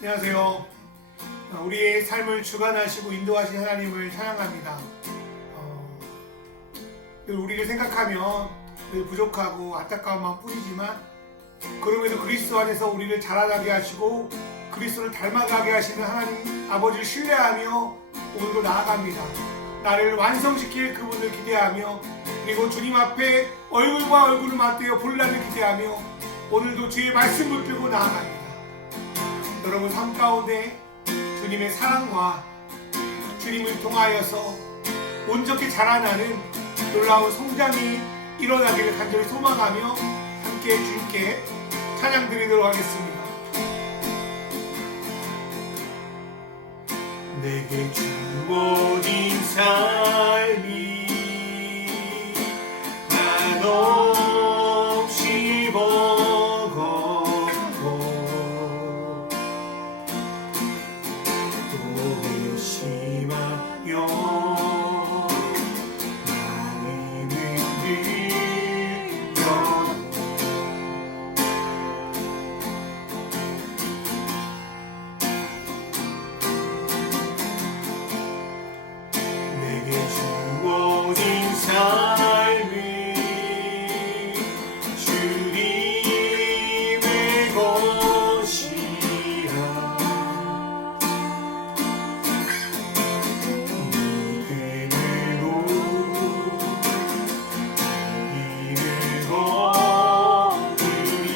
안녕하세요. 우리의 삶을 주관하시고 인도하신 하나님을 찬양합니다. 늘 우리를 생각하면 늘 부족하고 안타까운 마음뿐이지만 그럼에도 그리스도 안에서 우리를 자라나게 하시고 그리스도를 닮아가게 하시는 하나님 아버지를 신뢰하며 오늘도 나아갑니다. 나를 완성시킬 그분을 기대하며 그리고 주님 앞에 얼굴과 얼굴을 맞대어 볼 날을 기대하며 오늘도 주의 말씀 붙들고 나아갑니다. 여러분 삶 가운데 주님의 사랑과 주님을 통하여서 온전히 자라나는 놀라운 성장이 일어나기를 간절히 소망하며 함께 주님께 찬양 드리도록 하겠습니다. 내게 주어진 삶이 한없이 버겁고 또 의심하며 마음을 들여도 내게 주어진 삶을 주님의 것이라 믿음으로 길을 걸으리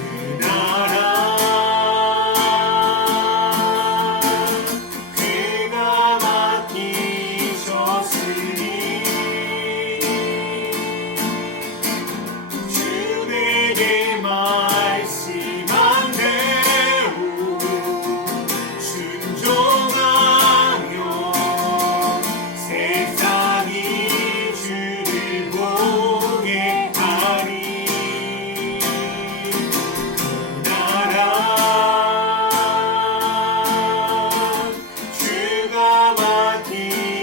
그 나라 그가 맡기셨으니 주 내게 말씀한 대로 순종하며 세상이 주를 보게 하리 나라 주가 맡기셨으니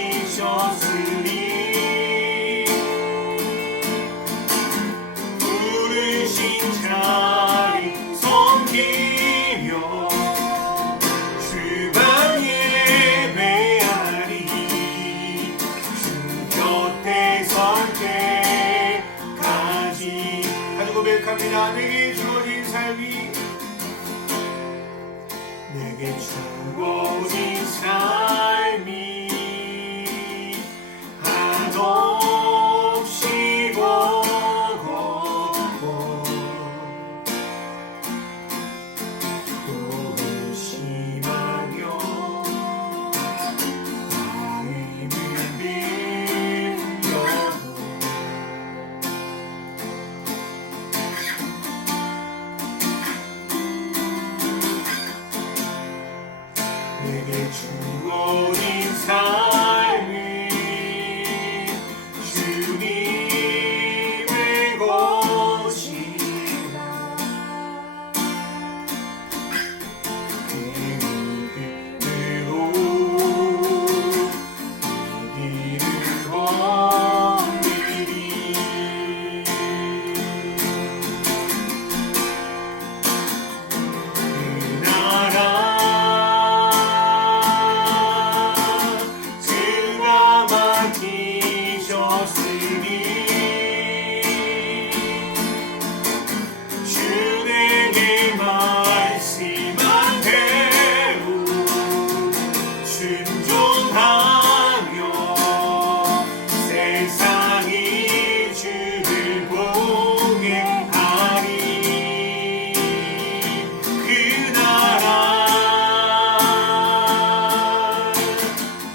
부르신 자리 섬기며 주만 예배하리 주 곁에 설 때까지 가지고 고백합니다. 내게 주어진 삶이 내게 주어진 삶이 한없이 버겁고 또 의심하며 마음을 빌려도 내게 주어진 삶을 주님의 것이라 그 믿음으로 이 길을 걸으리 그 나라 그가 맡기셨으니 주 내게 말씀한 대로 순종하며 세상이 주를 보게 하리 그 나라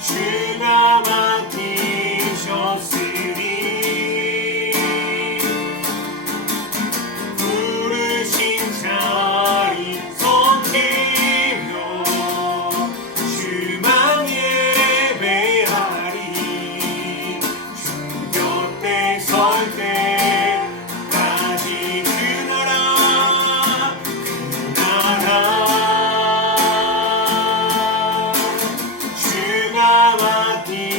주가 맡기셨으니 부르신 자리 섬기며 주만 예배하리 주 곁에 설 때까지 그 나라 주가 맡기셨으니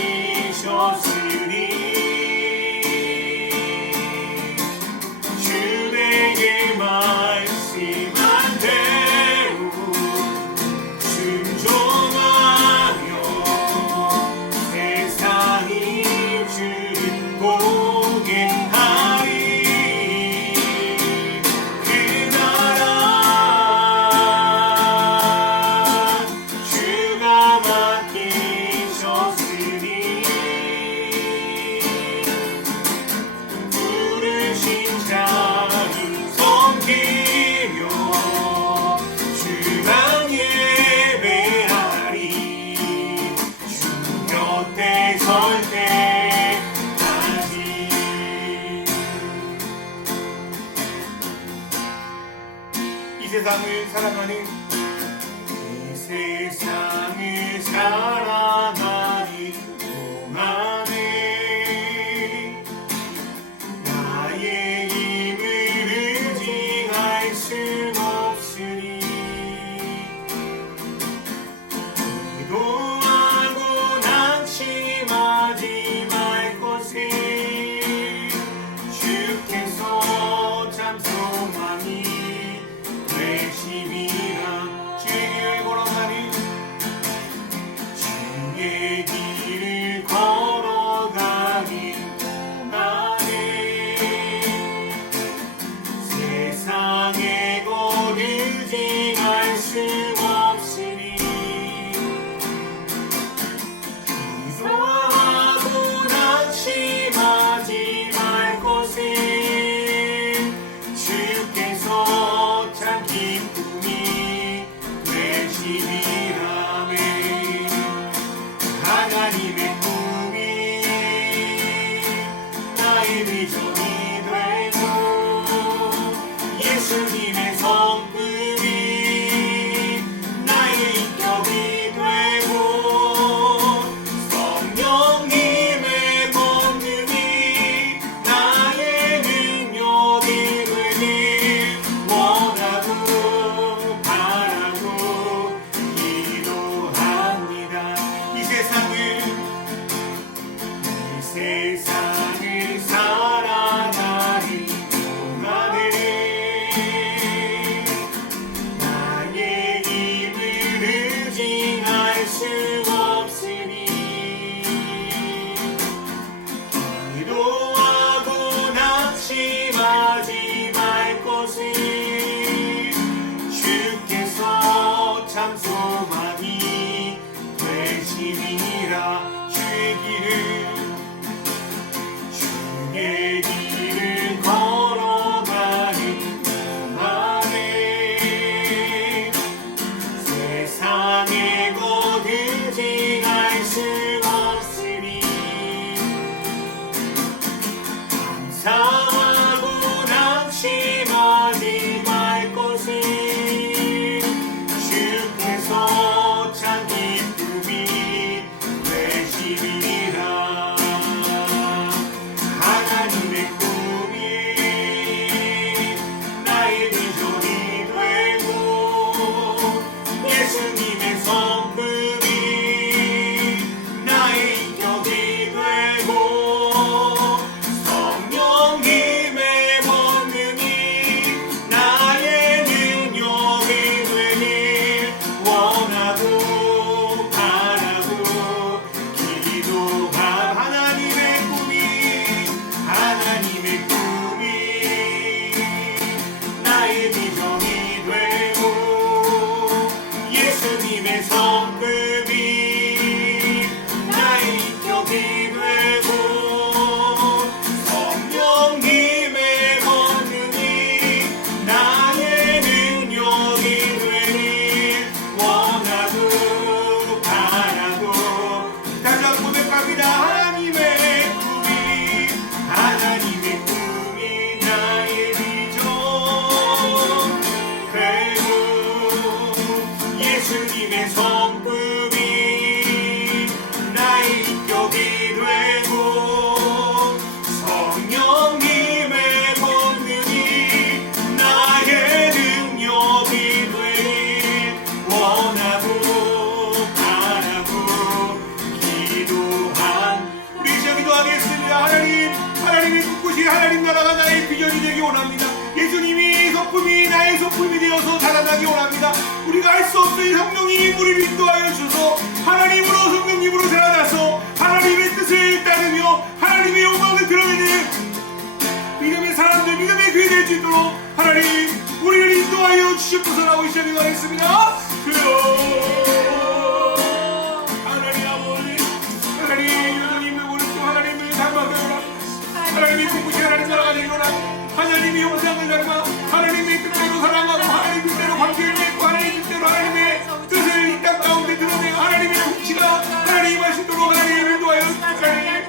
섬기며 주만 예배하리 주 곁에 설 때까지. 이 세상을 사랑하는 이 세상을 사랑하는 동안에 나의 힘을 의지할 순 없으니 기도하고 낙심하지 말 것을 주께서 참 소망이 되심이라. 주의 길을 걸어가니 주의 길을 걸어가는 동안에 세상에 곧 의지할 수 없으니 기도하고 낙심하지 말 것을 주께서 참 기쁨이 되시리라매. 하나님의 꿈이 나의 비전이 되고 예수님의 성품이 나의 인격이 되고 성령님의 권능이 나의 능력이 되길 원하고 바라고 기도합니다. 이 세상을 살아가는 동안에 나의 힘을 의지할 수 없으니 기도하고 낙심하지 말 것을 주께서 참 소망이 되시리라. 주의 길을 걸어가는 동안에 세상에 곧 의지할 수 없으니 감사하고 낙심하지 말 것을 주께서 참 기쁨이 되시리라. 하나님의 꿈이 나의 비전이 되고 예수님의 성품이 나의 인격이 되고 성령님의 권능이 나의 능력이 되길 원하고 바라고 기도한 하나님의 꿈이 나의 비전이 되고 예수님의 성품이 나의 인격이 되고 성령님의 권능이 나의 능력이 되길 원하고 바라고. 다시 한번 고백합니다. 하나님의 꿈이 나의 비전 되고 예수님의 성품이 나의 인격이 되고 성령님의 권능이 나의 능력이 되길 원하고 바라고 기도한. 우리 이제 기도하겠습니다. 하나님의 꿈꾸신 하나님 나라가 나의 비전이 되기 원합니다. 예수님이 성품이 나의 성품이 되어서 자라나기 원합니다. 우리가 할 수 없는 성령이 우리를 인도하여 주셔서 하나님으로 성령님으로 자라나서 하나님의 뜻을 따르며 하나님의 영광을 드러내는 믿음의 사람들, 믿음의 교회 될 수 있도록 하나님 우리를 인도하여 주시옵소서라고 시작하겠습니다. 하나님 아버지, 하나님 예수님의 오른쪽 하나님을 닮아가라. 하나님이 꿈꾸신 하나님 나라가 되기 원합니다. 하나님의 형상을 닮아 하나님의 뜻대로 살아가고 하나님의 뜻대로 관계를 맺고 하나님의 뜻대로 하나님의 뜻을 이 땅 가운데 드러내 하나님의 통치가 하나님 하시도록 하나님을 인도하여 하나님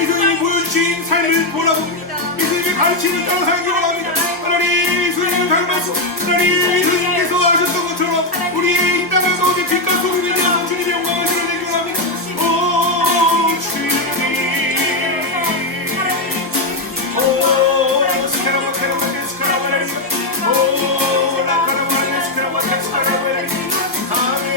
예수님이 보여주신 삶을 보라봅니다. 예수님의 가르침을 따라 살기로 합니다. 하나님 예수님을 닮아서 하나님 예수님께서 하셨던 것처럼 우리의 이 땅을 가운데 빛과 소금이 되어 주님의 영광을 드러내기로 합니다. 오 주님 오 스카라바 카라바 스카라바 오 라카라바 스카라바 스카라바 아멘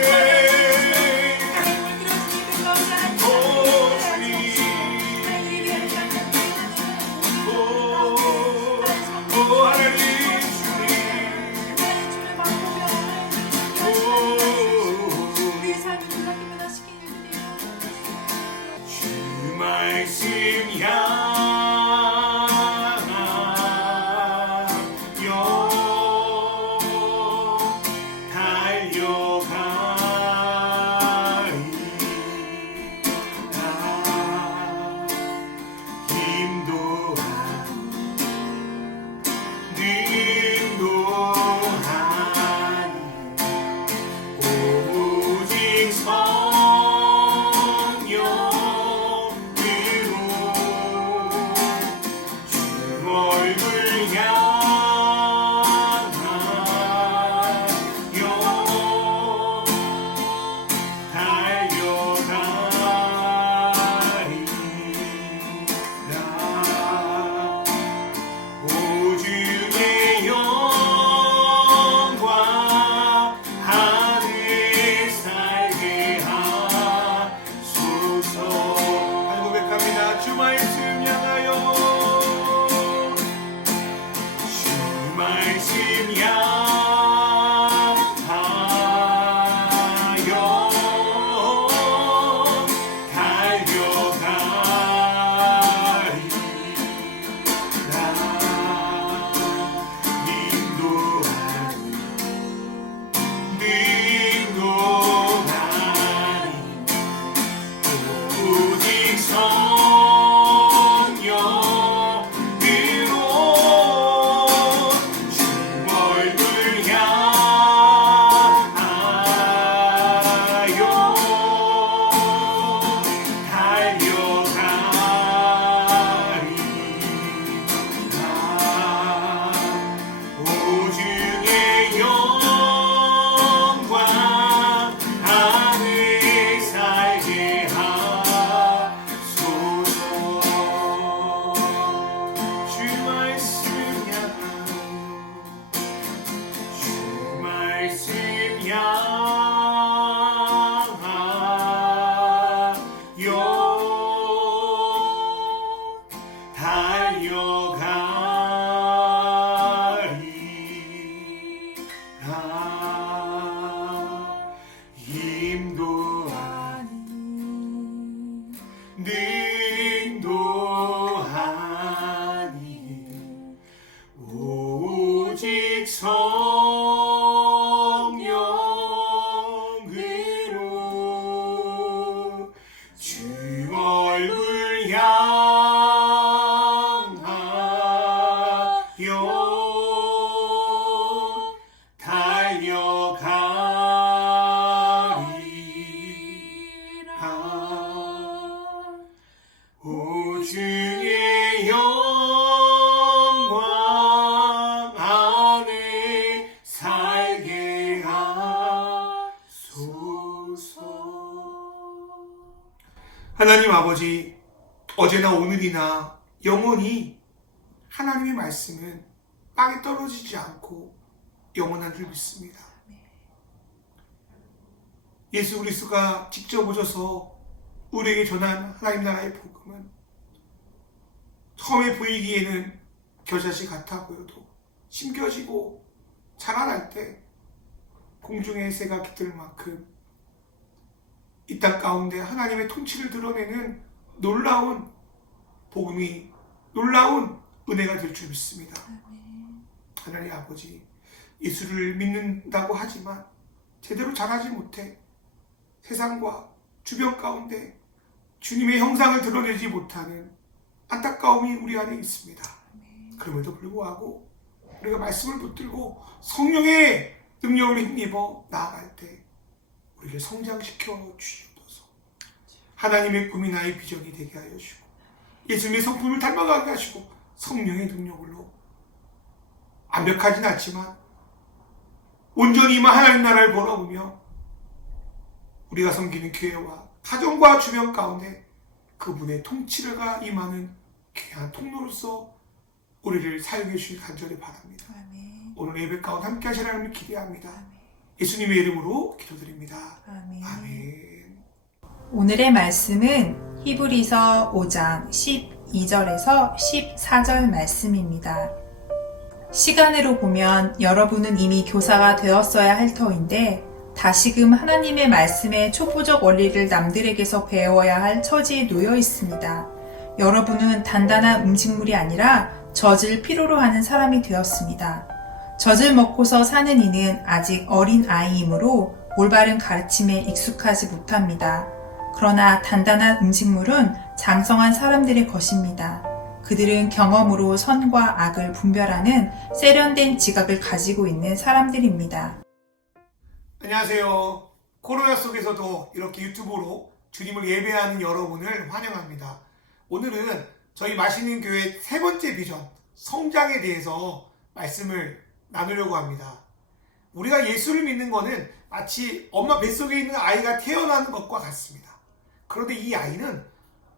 성령으로 주 얼굴 향하여 달려가리라. 오 주의 영광 안에 살게 하소서. 하나님 아버지, 어제나 오늘이나 영원히 하나님의 말씀은 땅에 떨어지지 않고 영원한 줄 믿습니다. 예수 그리스도가 직접 오셔서 우리에게 전한 하나님 나라의 복음은 처음에 보이기에는 겨자씨 같아 보여도 심겨지고 자라날 때 공중의 새가 깃들 만큼 이 땅 가운데 하나님의 통치를 드러내는 놀라운 복음이, 놀라운 은혜가 될 줄 믿습니다. 하나님 아버지, 예수를 믿는다고 하지만 제대로 잘하지 못해 세상과 주변 가운데 주님의 형상을 드러내지 못하는 안타까움이 우리 안에 있습니다. 그럼에도 불구하고 우리가 말씀을 붙들고 성령의 능력을 힘입어 나아갈 때 우리를 성장시켜 주시옵소서. 하나님의 꿈이 나의 비전이 되게 하여 주시고 예수님의 성품을 닮아가게 하시고 성령의 능력으로 완벽하진 않지만 온전히 임한 하나님 나라를 바라보며 우리가 섬기는 교회와 가정과 주변 가운데 그분의 통치가 임하는 귀한 통로로서 우리를 사용해 주실 간절히 바랍니다. 아멘. 오늘 예배 가운데 함께 하실 하나님을 기대합니다. 아멘. 예수님의 이름으로 기도드립니다. 아멘. 아멘. 오늘의 말씀은 히브리서 5장 12절에서 14절 말씀입니다. 시간으로 보면 여러분은 이미 교사가 되었어야 할 터인데 다시금 하나님의 말씀의 초보적 원리를 남들에게서 배워야 할 처지에 놓여 있습니다. 여러분은 단단한 음식물이 아니라 젖을 필요로 하는 사람이 되었습니다. 젖을 먹고서 사는 이는 아직 어린 아이이므로 올바른 가르침에 익숙하지 못합니다. 그러나 단단한 음식물은 장성한 사람들의 것입니다. 그들은 경험으로 선과 악을 분별하는 세련된 지각을 가지고 있는 사람들입니다. 안녕하세요. 코로나 속에서도 이렇게 유튜브로 주님을 예배하는 여러분을 환영합니다. 오늘은 저희 맛있는 교회 세 번째 비전, 성장에 대해서 말씀을 나누려고 합니다. 우리가 예수를 믿는 것은 마치 엄마 뱃속에 있는 아이가 태어나는 것과 같습니다. 그런데 이 아이는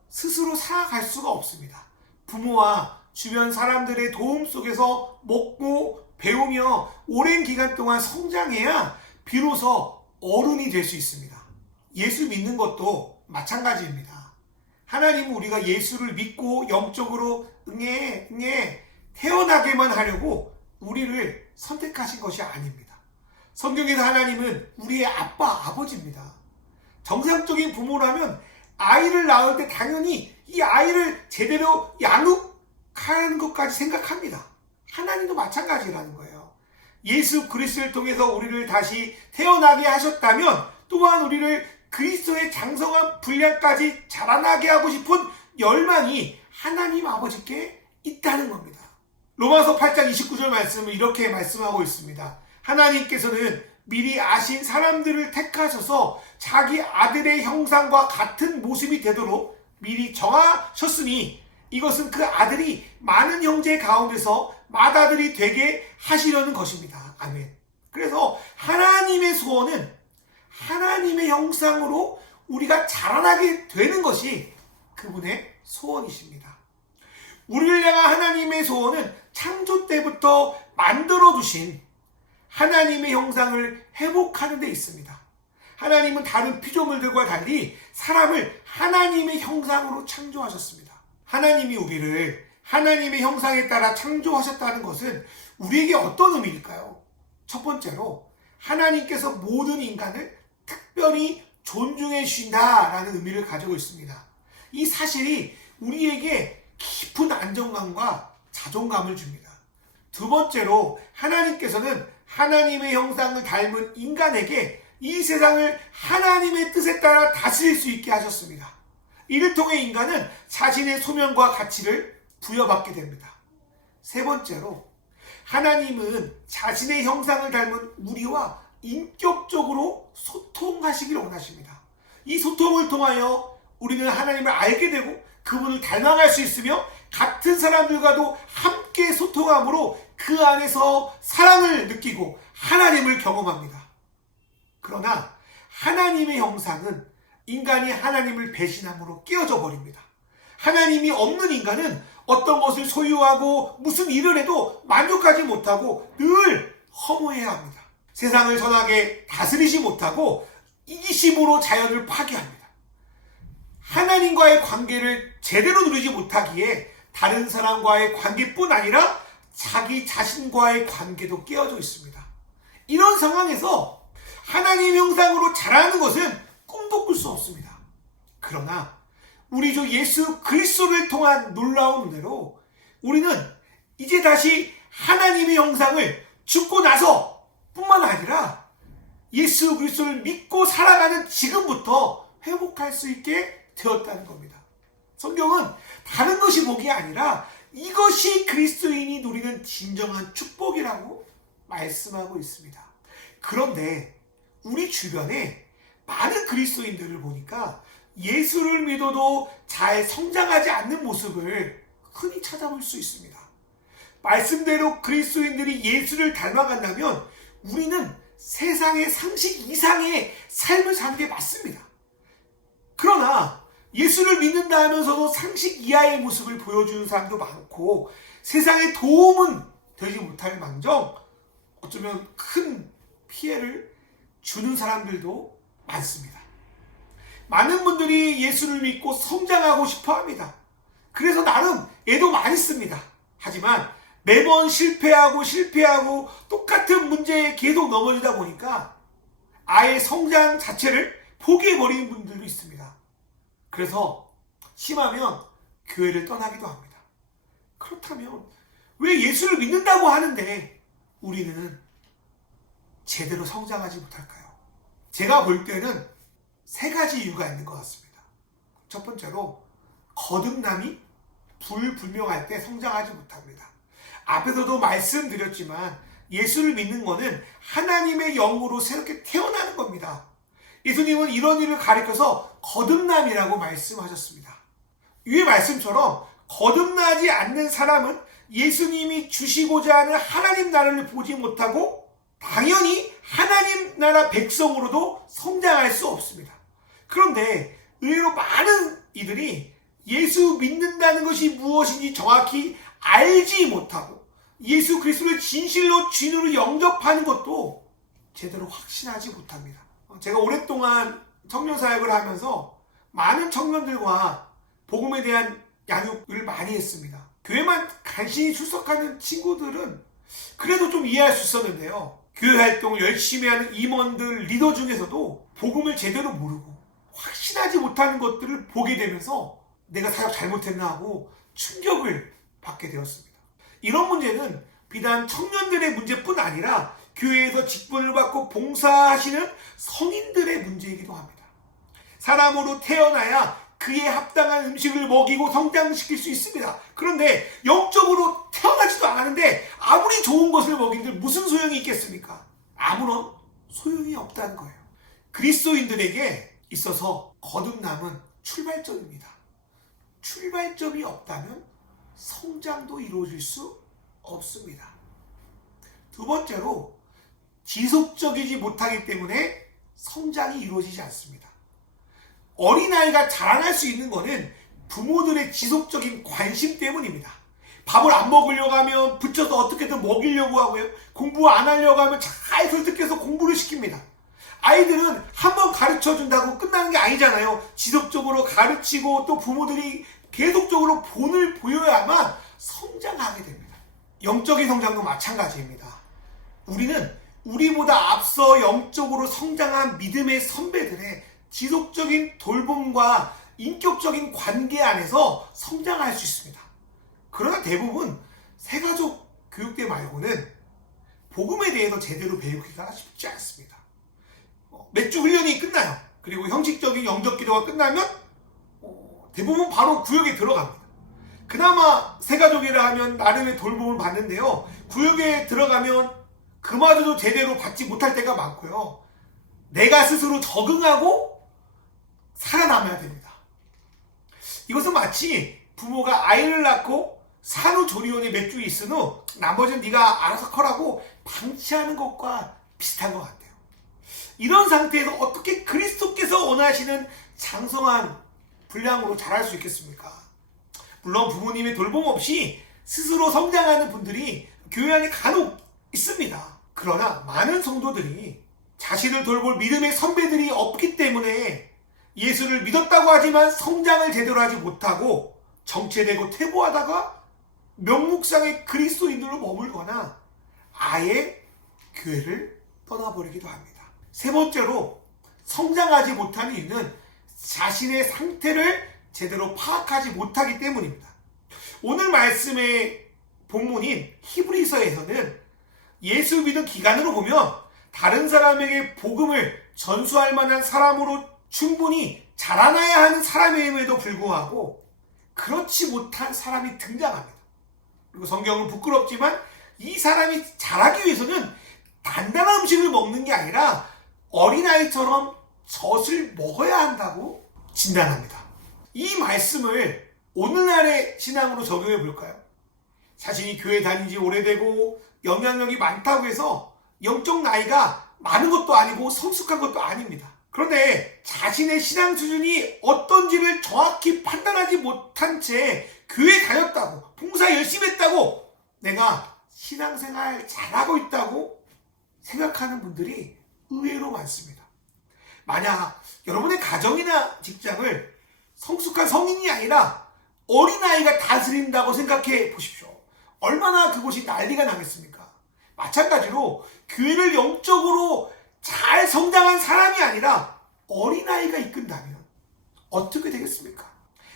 스스로 살아갈 수가 없습니다. 부모와 주변 사람들의 도움 속에서 먹고 배우며 오랜 기간 동안 성장해야 비로소 어른이 될 수 있습니다. 예수 믿는 것도 마찬가지입니다. 하나님은 우리가 예수를 믿고 영적으로 응애 태어나게만 하려고 우리를 선택하신 것이 아닙니다. 성경에서 하나님은 우리의 아버지입니다. 정상적인 부모라면 아이를 낳을 때 당연히 이 아이를 제대로 양육하는 것까지 생각합니다. 하나님도 마찬가지라는 거예요. 예수 그리스도를 통해서 우리를 다시 태어나게 하셨다면 또한 우리를 그리스도의 장성한 분량까지 자라나게 하고 싶은 열망이 하나님 아버지께 있다는 겁니다. 로마서 8장 29절 말씀을 이렇게 말씀하고 있습니다. 하나님께서는 미리 아신 사람들을 택하셔서 자기 아들의 형상과 같은 모습이 되도록 미리 정하셨으니 이것은 그 아들이 많은 형제 가운데서 맏아들이 되게 하시려는 것입니다. 아멘. 그래서 하나님의 소원은 하나님의 형상으로 우리가 자라나게 되는 것이 그분의 소원이십니다. 우리를 향한 하나님의 소원은 창조 때부터 만들어두신 하나님의 형상을 회복하는 데 있습니다. 하나님은 다른 피조물들과 달리 사람을 하나님의 형상으로 창조하셨습니다. 하나님이 우리를 하나님의 형상에 따라 창조하셨다는 것은 우리에게 어떤 의미일까요? 첫 번째로 하나님께서 모든 인간을 특별히 존중해 주신다라는 의미를 가지고 있습니다. 이 사실이 우리에게 깊은 안정감과 자존감을 줍니다. 두 번째로 하나님께서는 하나님의 형상을 닮은 인간에게 이 세상을 하나님의 뜻에 따라 다스릴 수 있게 하셨습니다. 이를 통해 인간은 자신의 소명과 가치를 부여받게 됩니다. 세 번째로 하나님은 자신의 형상을 닮은 우리와 인격적으로 소통하시길 원하십니다. 이 소통을 통하여 우리는 하나님을 알게 되고 그분을 닮아갈 수 있으며 같은 사람들과도 함께 소통함으로 그 안에서 사랑을 느끼고 하나님을 경험합니다. 그러나 하나님의 형상은 인간이 하나님을 배신함으로 깨어져 버립니다. 하나님이 없는 인간은 어떤 것을 소유하고 무슨 일을 해도 만족하지 못하고 늘 허무해야 합니다. 세상을 선하게 다스리지 못하고 이기심으로 자연을 파괴합니다. 하나님과의 관계를 제대로 누리지 못하기에 다른 사람과의 관계뿐 아니라 자기 자신과의 관계도 깨어져 있습니다. 이런 상황에서 하나님 형상으로 자라는 것은 꿈도 꿀 수 없습니다. 그러나 우리 주 예수 그리스도를 통한 놀라운 은혜로 우리는 이제 다시 하나님의 형상을 죽고 나서 뿐만 아니라 예수 그리스도를 믿고 살아가는 지금부터 회복할 수 있게 되었다는 겁니다. 성경은 다른 것이 복이 아니라 이것이 그리스도인이 누리는 진정한 축복이라고 말씀하고 있습니다. 그런데 우리 주변에 많은 그리스도인들을 보니까 예수를 믿어도 잘 성장하지 않는 모습을 흔히 찾아볼 수 있습니다. 말씀대로 그리스도인들이 예수를 닮아간다면 우리는 세상의 상식 이상의 삶을 사는 게 맞습니다. 그러나 예수를 믿는다 하면서도 상식 이하의 모습을 보여주는 사람도 많고 세상에 도움은 되지 못할 망정 어쩌면 큰 피해를 주는 사람들도 많습니다. 많은 분들이 예수를 믿고 성장하고 싶어 합니다. 그래서 나름 애도 많이 씁니다. 하지만 매번 실패하고 똑같은 문제에 계속 넘어지다 보니까 아예 성장 자체를 포기해버리는 분들도 있습니다. 그래서 심하면 교회를 떠나기도 합니다. 그렇다면 왜 예수를 믿는다고 하는데 우리는 제대로 성장하지 못할까요? 제가 볼 때는 3가지 이유가 있는 것 같습니다. 첫 번째로 거듭남이 불분명할 때 성장하지 못합니다. 앞에서도 말씀드렸지만 예수를 믿는 것은 하나님의 영으로 새롭게 태어나는 겁니다. 예수님은 이런 일을 가리켜서 거듭남이라고 말씀하셨습니다. 위의 말씀처럼 거듭나지 않는 사람은 예수님이 주시고자 하는 하나님 나라를 보지 못하고 당연히 하나님 나라 백성으로도 성장할 수 없습니다. 그런데 의외로 많은 이들이 예수 믿는다는 것이 무엇인지 정확히 알지 못하고 예수 그리스도를 진실로 주인으로 영접하는 것도 제대로 확신하지 못합니다. 제가 오랫동안 청년 사역을 하면서 많은 청년들과 복음에 대한 양육을 많이 했습니다. 교회만 간신히 출석하는 친구들은 그래도 좀 이해할 수 있었는데요. 교회 활동을 열심히 하는 임원들, 리더 중에서도 복음을 제대로 모르고 확신하지 못하는 것들을 보게 되면서 내가 사역 잘못했나 하고 충격을 받게 되었습니다. 이런 문제는 비단 청년들의 문제뿐 아니라 교회에서 직분을 받고 봉사하시는 성인들의 문제이기도 합니다. 사람으로 태어나야 그에 합당한 음식을 먹이고 성장시킬 수 있습니다. 그런데 영적으로 태어나지도 않았는데 아무리 좋은 것을 먹이는데 무슨 소용이 있겠습니까? 아무런 소용이 없다는 거예요. 그리스도인들에게 있어서 거듭남은 출발점입니다. 출발점이 없다면 성장도 이루어질 수 없습니다. 두 번째로 지속적이지 못하기 때문에 성장이 이루어지지 않습니다. 어린아이가 자라날 수 있는 것은 부모들의 지속적인 관심 때문입니다. 밥을 안 먹으려고 하면 붙여서 어떻게든 먹이려고 하고요. 공부 안 하려고 하면 잘 설득해서 공부를 시킵니다. 아이들은 한번 가르쳐준다고 끝나는 게 아니잖아요. 지속적으로 가르치고 또 부모들이 계속적으로 본을 보여야만 성장하게 됩니다. 영적인 성장도 마찬가지입니다. 우리는 우리보다 앞서 영적으로 성장한 믿음의 선배들의 지속적인 돌봄과 인격적인 관계 안에서 성장할 수 있습니다. 그러나 대부분 새가족 교육대 말고는 복음에 대해서 제대로 배우기가 쉽지 않습니다. 몇 주 훈련이 끝나요. 그리고 형식적인 영적 기도가 끝나면 대부분 바로 구역에 들어갑니다. 그나마 새가족이라 하면 나름의 돌봄을 받는데요. 구역에 들어가면 그마저도 제대로 받지 못할 때가 많고요. 내가 스스로 적응하고 살아남아야 됩니다. 이것은 마치 부모가 아이를 낳고 산후조리원에 몇 주 있은 후 나머지는 네가 알아서 커라고 방치하는 것과 비슷한 것 같아요. 이런 상태에서 어떻게 그리스도께서 원하시는 장성한 분량으로 자랄 수 있겠습니까? 물론 부모님의 돌봄 없이 스스로 성장하는 분들이 교회 안에 간혹 있습니다. 그러나 많은 성도들이 자신을 돌볼 믿음의 선배들이 없기 때문에 예수를 믿었다고 하지만 성장을 제대로 하지 못하고 정체되고 퇴보하다가 명목상의 그리스도인들로 머물거나 아예 교회를 떠나버리기도 합니다. 세 번째로 성장하지 못하는 이유는 자신의 상태를 제대로 파악하지 못하기 때문입니다. 오늘 말씀의 본문인 히브리서에서는 예수 믿은 기간으로 보면 다른 사람에게 복음을 전수할 만한 사람으로 충분히 자라나야 하는 사람임에도 불구하고 그렇지 못한 사람이 등장합니다. 그리고 성경은 부끄럽지만 이 사람이 자라기 위해서는 단단한 음식을 먹는 게 아니라 어린아이처럼 젖을 먹어야 한다고 진단합니다. 이 말씀을 오늘날의 신앙으로 적용해 볼까요? 자신이 교회 다닌 지 오래되고 영향력이 많다고 해서 영적 나이가 많은 것도 아니고 성숙한 것도 아닙니다. 그런데 자신의 신앙 수준이 어떤지를 정확히 판단하지 못한 채 교회 다녔다고, 봉사 열심히 했다고, 내가 신앙생활 잘하고 있다고 생각하는 분들이 의외로 많습니다. 만약 여러분의 가정이나 직장을 성숙한 성인이 아니라 어린아이가 다스린다고 생각해 보십시오. 얼마나 그곳이 난리가 나겠습니까? 마찬가지로 교회를 영적으로 잘 성장한 사람이 아니라 어린아이가 이끈다면 어떻게 되겠습니까?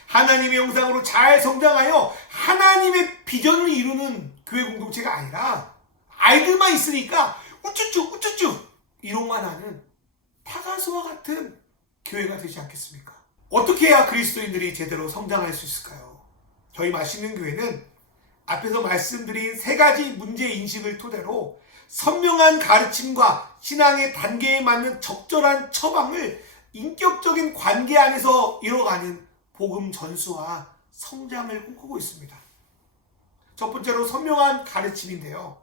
하나님의 형상으로 잘 성장하여 하나님의 비전을 이루는 교회 공동체가 아니라 아이들만 있으니까 우쭈쭈 우쭈쭈 이런만 하는 타가수와 같은 교회가 되지 않겠습니까? 어떻게 해야 그리스도인들이 제대로 성장할 수 있을까요? 저희 맛있는 교회는 앞에서 말씀드린 세 가지 문제인식을 토대로 선명한 가르침과 신앙의 단계에 맞는 적절한 처방을 인격적인 관계 안에서 이뤄가는 복음 전수와 성장을 꿈꾸고 있습니다. 첫 번째로 선명한 가르침인데요.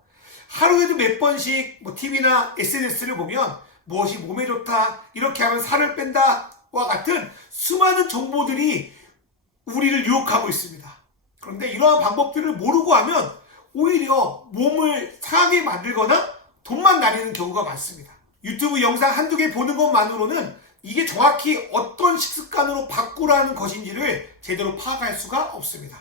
하루에도 몇 번씩 TV나 SNS를 보면 무엇이 몸에 좋다, 이렇게 하면 살을 뺀다와 같은 수많은 정보들이 우리를 유혹하고 있습니다. 그런데 이러한 방법들을 모르고 하면 오히려 몸을 상하게 만들거나 돈만 날리는 경우가 많습니다. 유튜브 영상 한두 개 보는 것만으로는 이게 정확히 어떤 식습관으로 바꾸라는 것인지를 제대로 파악할 수가 없습니다.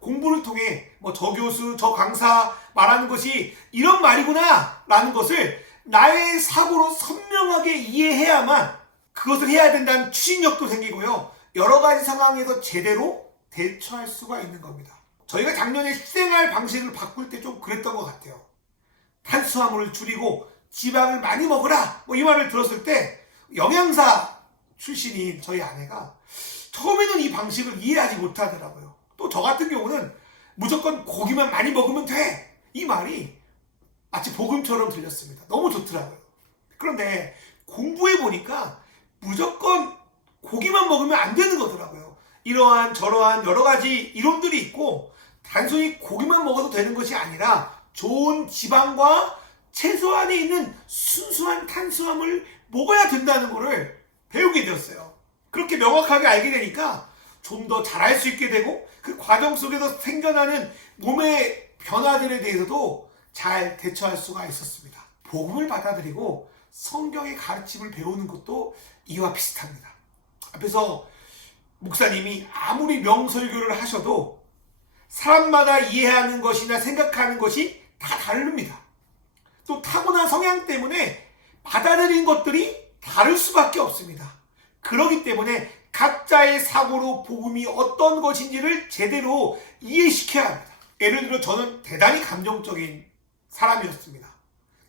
공부를 통해 저 교수, 저 강사 말하는 것이 이런 말이구나 라는 것을 나의 사고로 선명하게 이해해야만 그것을 해야 된다는 추진력도 생기고요. 여러 가지 상황에서 제대로 대처할 수가 있는 겁니다. 저희가 작년에 식생활 방식을 바꿀 때 좀 그랬던 것 같아요. 탄수화물을 줄이고 지방을 많이 먹으라 이 말을 들었을 때 영양사 출신인 저희 아내가 처음에는 이 방식을 이해하지 못하더라고요. 또 저 같은 경우는 무조건 고기만 많이 먹으면 돼, 이 말이 마치 복음처럼 들렸습니다. 너무 좋더라고요. 그런데 공부해 보니까 무조건 고기만 먹으면 안 되는 거더라고요. 이러한 저러한 여러 가지 이론들이 있고 단순히 고기만 먹어도 되는 것이 아니라 좋은 지방과 채소 안에 있는 순수한 탄수화물을 먹어야 된다는 것을 배우게 되었어요. 그렇게 명확하게 알게 되니까 좀 더 잘할 수 있게 되고 그 과정 속에서 생겨나는 몸의 변화들에 대해서도 잘 대처할 수가 있었습니다. 복음을 받아들이고 성경의 가르침을 배우는 것도 이와 비슷합니다. 앞에서 목사님이 아무리 명설교를 하셔도 사람마다 이해하는 것이나 생각하는 것이 다 다릅니다. 또 타고난 성향 때문에 받아들인 것들이 다를 수밖에 없습니다. 그렇기 때문에 각자의 사고로 복음이 어떤 것인지를 제대로 이해시켜야 합니다. 예를 들어 저는 대단히 감정적인 사람이었습니다.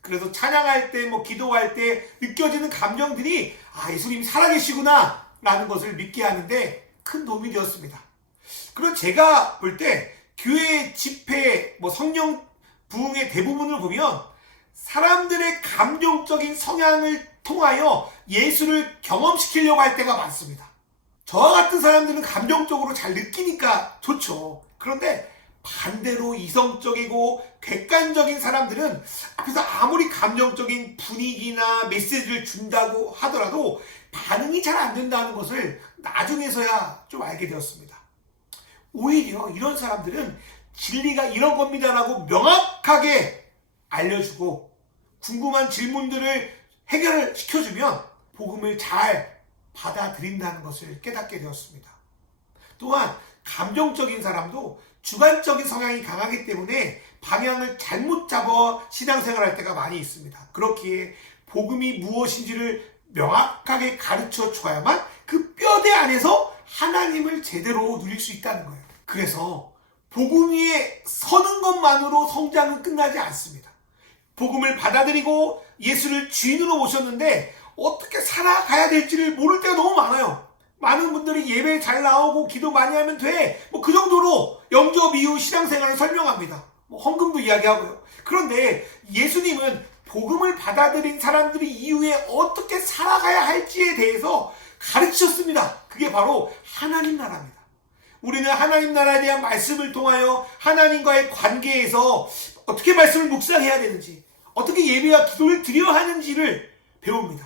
그래서 찬양할 때 기도할 때 느껴지는 감정들이 예수님이 살아계시구나 라는 것을 믿게 하는데 큰 도움이 되었습니다. 그리고 제가 볼 때 교회 집회 성령 부흥의 대부분을 보면 사람들의 감정적인 성향을 통하여 예수를 경험시키려고 할 때가 많습니다. 저와 같은 사람들은 감정적으로 잘 느끼니까 좋죠. 그런데 반대로 이성적이고 객관적인 사람들은 앞에서 아무리 감정적인 분위기나 메시지를 준다고 하더라도 반응이 잘 안 된다는 것을 나중에서야 좀 알게 되었습니다. 오히려 이런 사람들은 진리가 이런 겁니다라고 명확하게 알려주고 궁금한 질문들을 해결시켜주면 복음을 잘 받아들인다는 것을 깨닫게 되었습니다. 또한 감정적인 사람도 주관적인 성향이 강하기 때문에 방향을 잘못 잡아 신앙생활할 때가 많이 있습니다. 그렇기에 복음이 무엇인지를 명확하게 가르쳐 줘야만 그 뼈대 안에서 하나님을 제대로 누릴 수 있다는 거예요. 그래서 복음 위에 서는 것만으로 성장은 끝나지 않습니다. 복음을 받아들이고 예수를 주인으로 모셨는데 어떻게 살아가야 될지를 모를 때가 너무 많아요. 많은 분들이 예배 잘 나오고 기도 많이 하면 돼, 그 정도로 영접 유업 이후 신앙생활을 설명합니다. 헌금도 이야기하고요. 그런데 예수님은 복음을 받아들인 사람들이 이후에 어떻게 살아가야 할지에 대해서 가르치셨습니다. 그게 바로 하나님 나라입니다. 우리는 하나님 나라에 대한 말씀을 통하여 하나님과의 관계에서 어떻게 말씀을 묵상해야 되는지, 어떻게 예배와 기도를 드려야 하는지를 배웁니다.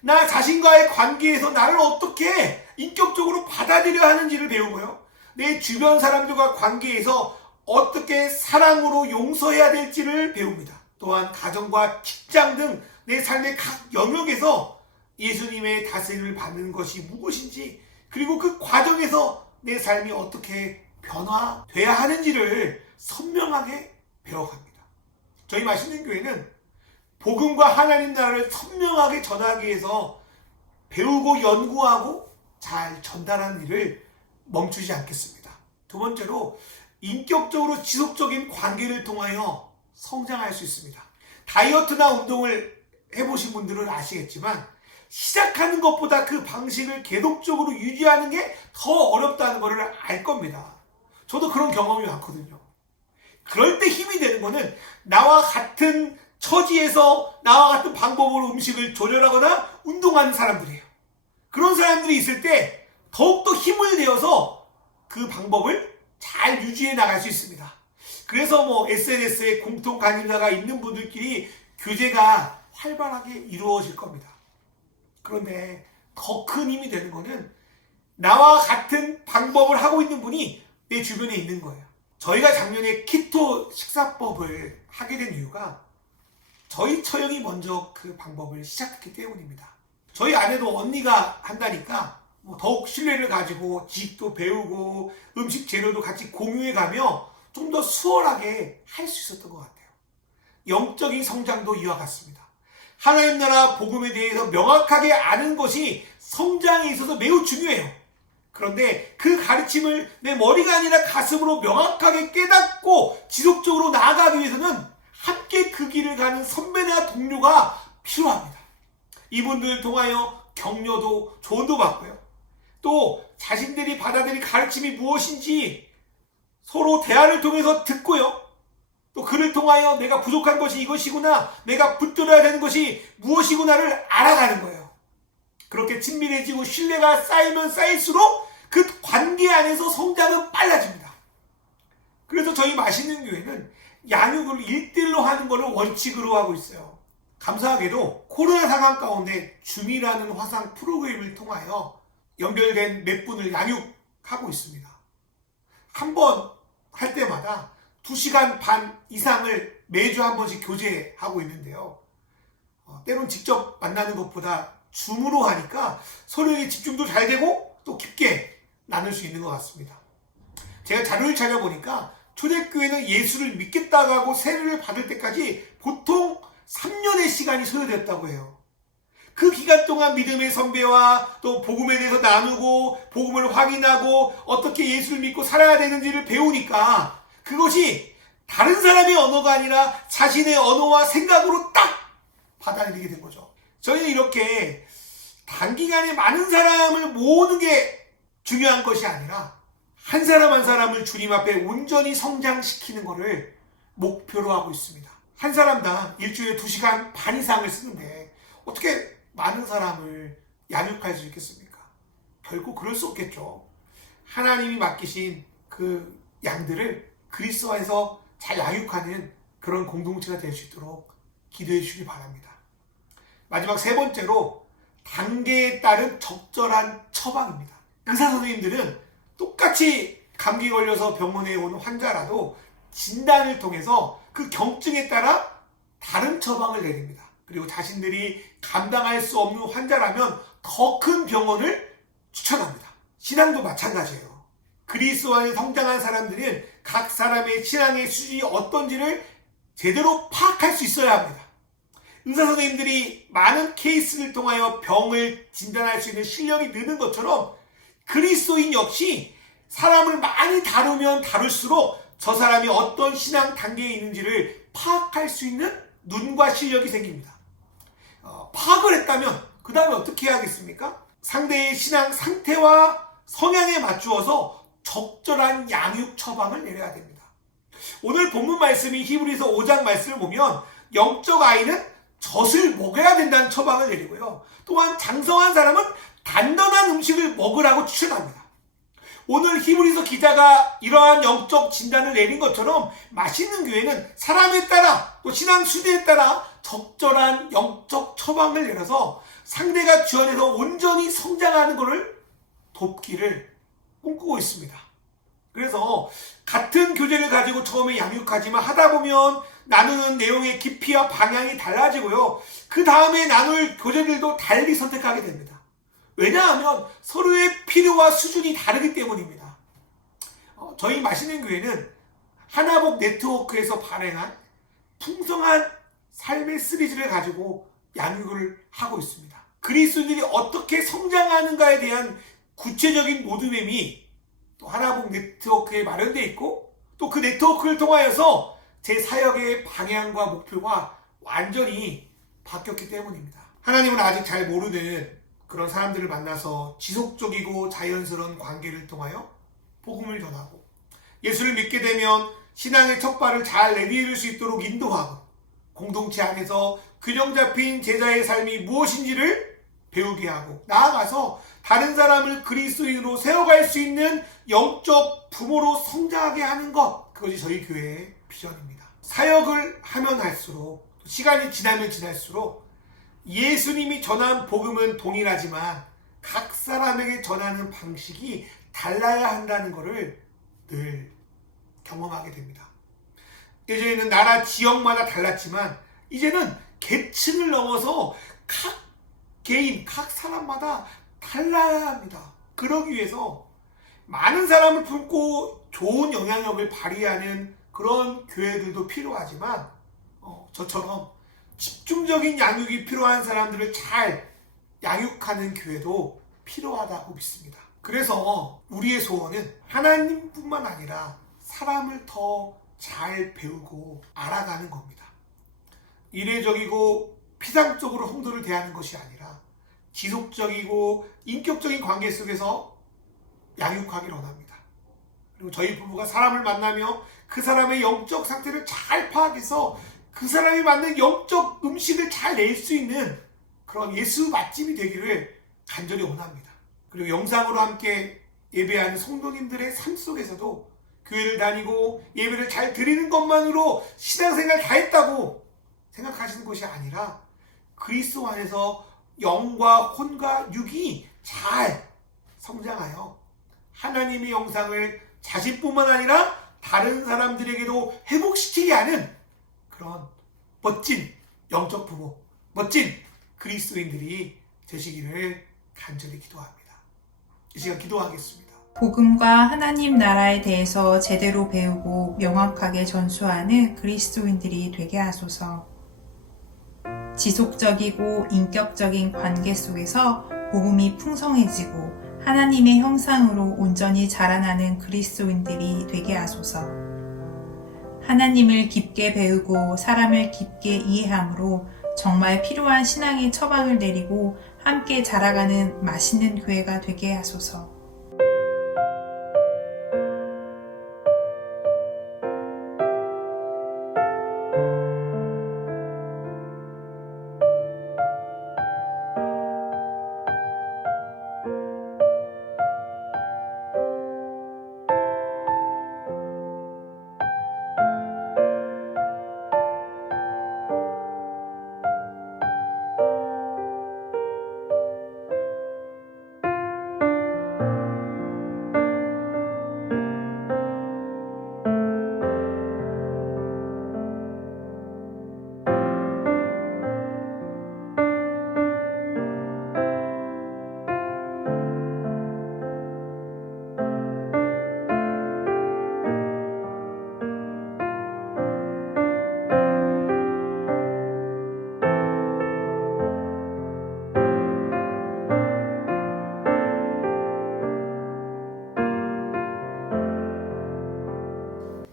나 자신과의 관계에서 나를 어떻게 인격적으로 받아들여야 하는지를 배우고요. 내 주변 사람들과 관계에서 어떻게 사랑으로 용서해야 될지를 배웁니다. 또한 가정과 직장 등 내 삶의 각 영역에서 예수님의 다스림을 받는 것이 무엇인지, 그리고 그 과정에서 내 삶이 어떻게 변화돼야 하는지를 선명하게 배워갑니다. 저희 맛있는 교회는 복음과 하나님 나라를 선명하게 전하기 위해서 배우고 연구하고 잘 전달하는 일을 멈추지 않겠습니다. 두 번째로, 인격적으로 지속적인 관계를 통하여 성장할 수 있습니다. 다이어트나 운동을 해보신 분들은 아시겠지만 시작하는 것보다 그 방식을 계속적으로 유지하는 게 더 어렵다는 것을 알 겁니다. 저도 그런 경험이 많거든요. 그럴 때 힘이 되는 거는 나와 같은 처지에서 나와 같은 방법으로 음식을 조절하거나 운동하는 사람들이에요. 그런 사람들이 있을 때 더욱더 힘을 내어서 그 방법을 잘 유지해 나갈 수 있습니다. 그래서 SNS에 공통 관심사가 있는 분들끼리 교제가 활발하게 이루어질 겁니다. 그런데 더 큰 힘이 되는 거는 나와 같은 방법을 하고 있는 분이 내 주변에 있는 거예요. 저희가 작년에 키토 식사법을 하게 된 이유가 저희 처형이 먼저 그 방법을 시작했기 때문입니다. 저희 아내도 언니가 한다니까 더욱 신뢰를 가지고 지식도 배우고 음식 재료도 같이 공유해가며 좀 더 수월하게 할 수 있었던 것 같아요. 영적인 성장도 이와 같습니다. 하나님 나라 복음에 대해서 명확하게 아는 것이 성장에 있어서 매우 중요해요. 그런데 그 가르침을 내 머리가 아니라 가슴으로 명확하게 깨닫고 지속적으로 나아가기 위해서는 함께 그 길을 가는 선배나 동료가 필요합니다. 이분들을 통하여 격려도 조언도 받고요. 또 자신들이 받아들인 가르침이 무엇인지 서로 대화를 통해서 듣고요. 또 그를 통하여 내가 부족한 것이 이것이구나, 내가 붙들어야 되는 것이 무엇이구나를 알아가는 거예요. 그렇게 친밀해지고 신뢰가 쌓이면 쌓일수록 그 관계 안에서 성장은 빨라집니다. 그래서 저희 맛있는 교회는 양육을 1대1로 하는 것을 원칙으로 하고 있어요. 감사하게도 코로나 상황 가운데 줌이라는 화상 프로그램을 통하여 연결된 몇 분을 양육하고 있습니다. 한 번 할 때마다 2시간 반 이상을 매주 한 번씩 교제하고 있는데요. 때론 직접 만나는 것보다 줌으로 하니까 서로에게 집중도 잘 되고 또 깊게 나눌 수 있는 것 같습니다. 제가 자료를 찾아보니까 초대교회는 예수를 믿겠다고 하고 세례를 받을 때까지 보통 3년의 시간이 소요됐다고 해요. 그 기간 동안 믿음의 선배와 또 복음에 대해서 나누고 복음을 확인하고 어떻게 예수를 믿고 살아야 되는지를 배우니까 그것이 다른 사람의 언어가 아니라 자신의 언어와 생각으로 딱 받아들이게 된 거죠. 저희는 이렇게 단기간에 많은 사람을 모으는 게 중요한 것이 아니라 한 사람 한 사람을 주님 앞에 온전히 성장시키는 것을 목표로 하고 있습니다. 한 사람당 일주일에 2시간 반 이상을 쓰는데 어떻게 많은 사람을 양육할 수 있겠습니까? 결코 그럴 수 없겠죠. 하나님이 맡기신 그 양들을 그리스도 안에서 잘 양육하는 그런 공동체가 될 수 있도록 기도해 주시기 바랍니다. 마지막 세 번째로, 단계에 따른 적절한 처방입니다. 의사 선생님들은 똑같이 감기 걸려서 병원에 온 환자라도 진단을 통해서 그 경증에 따라 다른 처방을 내립니다. 그리고 자신들이 감당할 수 없는 환자라면 더 큰 병원을 추천합니다. 신앙도 마찬가지예요. 그리스도 안에 성장한 사람들은 각 사람의 신앙의 수준이 어떤지를 제대로 파악할 수 있어야 합니다. 의사 선생님들이 많은 케이스를 통하여 병을 진단할 수 있는 실력이 느는 것처럼 그리스도인 역시 사람을 많이 다루면 다룰수록 저 사람이 어떤 신앙 단계에 있는지를 파악할 수 있는 눈과 실력이 생깁니다. 파악을 했다면 그 다음에 어떻게 해야겠습니까? 상대의 신앙 상태와 성향에 맞추어서 적절한 양육 처방을 내려야 됩니다. 오늘 본문 말씀이 히브리서 5장 말씀을 보면 영적 아이는 젖을 먹여야 된다는 처방을 내리고요. 또한 장성한 사람은 단단한 음식을 먹으라고 추천합니다. 오늘 히브리서 기자가 이러한 영적 진단을 내린 것처럼 맛있는 교회는 사람에 따라 또 신앙 수준에 따라 적절한 영적 처방을 내려서 상대가 주 안에서 온전히 성장하는 것을 돕기를 꿈꾸고 있습니다. 그래서 같은 교재를 가지고 처음에 양육하지만 하다 보면 나누는 내용의 깊이와 방향이 달라지고요. 그 다음에 나눌 교재들도 달리 선택하게 됩니다. 왜냐하면 서로의 필요와 수준이 다르기 때문입니다. 저희 맛있는 교회는 하나복 네트워크에서 발행한 풍성한 삶의 시리즈를 가지고 양육을 하고 있습니다. 그리스도인들이 어떻게 성장하는가에 대한 구체적인 로드맵이 또 하나복 네트워크에 마련되어 있고 또 그 네트워크를 통하여서 제 사역의 방향과 목표가 완전히 바뀌었기 때문입니다. 하나님은 아직 잘 모르는 그런 사람들을 만나서 지속적이고 자연스러운 관계를 통하여 복음을 전하고 예수를 믿게 되면 신앙의 첫 발을 잘 내디딜 수 있도록 인도하고 공동체 안에서 균형 잡힌 제자의 삶이 무엇인지를 배우게 하고 나아가서 다른 사람을 그리스도인으로 세워갈 수 있는 영적 부모로 성장하게 하는 것, 그것이 저희 교회의 비전입니다. 사역을 하면 할수록 시간이 지나면 지날수록 예수님이 전한 복음은 동일하지만 각 사람에게 전하는 방식이 달라야 한다는 것을 늘 경험하게 됩니다. 예전에는 나라 지역마다 달랐지만 이제는 계층을 넘어서 각 개인, 각 사람마다 달라야 합니다. 그러기 위해서 많은 사람을 품고 좋은 영향력을 발휘하는 그런 교회들도 필요하지만 저처럼 집중적인 양육이 필요한 사람들을 잘 양육하는 교회도 필요하다고 믿습니다. 그래서 우리의 소원은 하나님뿐만 아니라 사람을 더 잘 배우고 알아가는 겁니다. 이례적이고 피상적으로 성도를 대하는 것이 아니라 지속적이고 인격적인 관계 속에서 양육하기를 원합니다. 그리고 저희 부부가 사람을 만나며 그 사람의 영적 상태를 잘 파악해서 그 사람이 맞는 영적 음식을 잘 낼 수 있는 그런 예수 맛집이 되기를 간절히 원합니다. 그리고 영상으로 함께 예배하는 성도님들의 삶 속에서도 교회를 다니고 예배를 잘 드리는 것만으로 신앙생활 다 했다고 생각하시는 것이 아니라 그리스도 안에서 영과 혼과 육이 잘 성장하여 하나님의 영상을 자신뿐만 아니라 다른 사람들에게도 회복시키게 하는 그런 멋진 영적 부모, 멋진 그리스도인들이 되시기를 간절히 기도합니다. 이 시간 기도하겠습니다. 복음과 하나님 나라에 대해서 제대로 배우고 명확하게 전수하는 그리스도인들이 되게 하소서. 지속적이고 인격적인 관계 속에서 복음이 풍성해지고 하나님의 형상으로 온전히 자라나는 그리스도인들이 되게 하소서. 하나님을 깊게 배우고 사람을 깊게 이해함으로 정말 필요한 신앙의 처방을 내리고 함께 자라가는 맛있는 교회가 되게 하소서.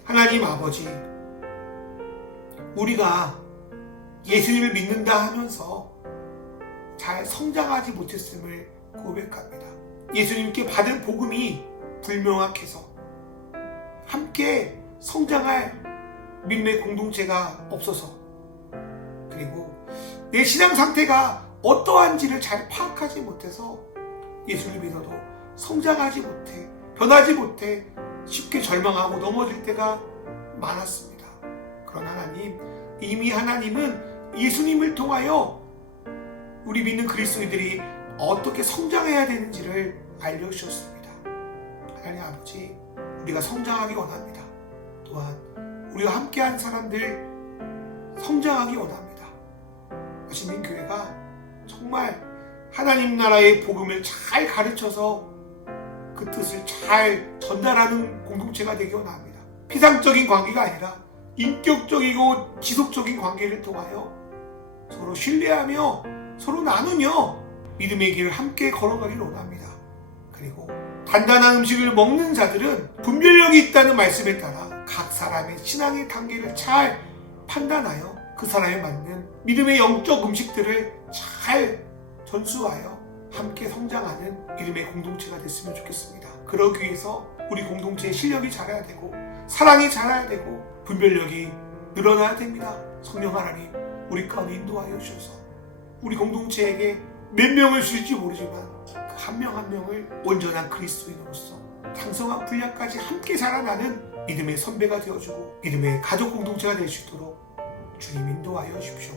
하나님 아버지, 우리가 예수님을 믿는다 하면서 잘 성장하지 못했음을 고백합니다. 예수님께 받은 복음이 불명확해서 함께 성장할 믿음의 공동체가 없어서, 그리고 내 신앙 상태가 어떠한지를 잘 파악하지 못해서 예수를 믿어도 성장하지 못해, 변하지 못해 쉽게 절망하고 넘어질 때가 많았습니다. 그러나 하나님, 이미 하나님은 예수님을 통하여 우리 믿는 그리스도인들이 어떻게 성장해야 되는지를 알려주셨습니다. 하나님 아버지, 우리가 성장하기 원합니다. 또한 우리와 함께한 사람들 성장하기 원합니다. 하시는 교회가 정말 하나님 나라의 복음을 잘 가르쳐서 그 뜻을 잘 전달하는 공동체가 되기 원합니다. 피상적인 관계가 아니라 인격적이고 지속적인 관계를 통하여 서로 신뢰하며 서로 나누며 믿음의 길을 함께 걸어가기를 원합니다. 그리고 단단한 음식을 먹는 자들은 분별력이 있다는 말씀에 따라 각 사람의 신앙의 단계를 잘 판단하여 그 사람에 맞는 믿음의 영적 음식들을 잘 전수하여 함께 성장하는 믿음의 공동체가 됐으면 좋겠습니다. 그러기 위해서 우리 공동체의 실력이 자라야 되고 사랑이 자라야 되고 분별력이 늘어나야 됩니다. 성령 하나님, 우리 가운데 인도하여 주셔서 우리 공동체에게 몇 명을 주실지 모르지만 그 한 명 한 명을 온전한 그리스도인으로서 장성한 분량까지 함께 자라나는 믿음의 선배가 되어주고 믿음의 가족 공동체가 될 수 있도록 주님 인도하여 주십시오.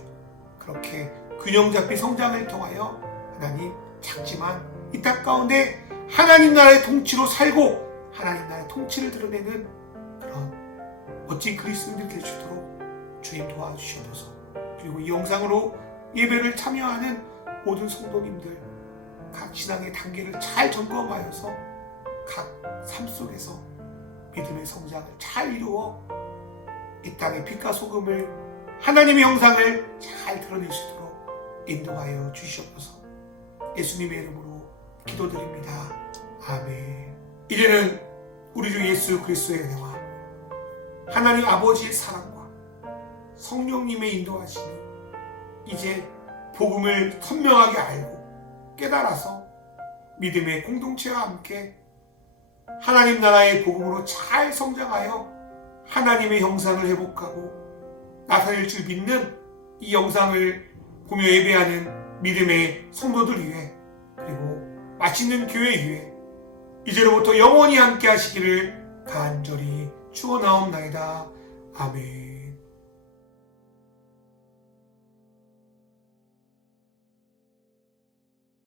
그렇게 균형 잡힌 성장을 통하여 하나님, 작지만 이 땅 가운데 하나님 나라의 통치로 살고 하나님 나라의 통치를 드러내는 그런 멋진 그리스도인들이 될 수 있도록 주님 도와주시옵소서. 그리고 이 영상으로 예배를 참여하는 모든 성도님들 각 신앙의 단계를 잘 점검하여서 각 삶 속에서 믿음의 성장을 잘 이루어 이 땅의 빛과 소금을 하나님의 형상을 잘 드러낼 수 있도록 인도하여 주시옵소서. 예수님의 이름으로 기도드립니다. 아멘. 이제는 우리 주 예수 그리스도의 은혜와 하나님 아버지의 사랑과 성령님의 인도하심이 이제 복음을 선명하게 알고 깨달아서 믿음의 공동체와 함께 하나님 나라의 복음으로 잘 성장하여 하나님의 형상을 회복하고 나타낼 줄 믿는 이 영상을 보며 예배하는 믿음의 성도들 위해, 그리고 맛있는 교회 위해 이제로부터 영원히 함께 하시기를 간절히 축원하옵나이다. 아멘.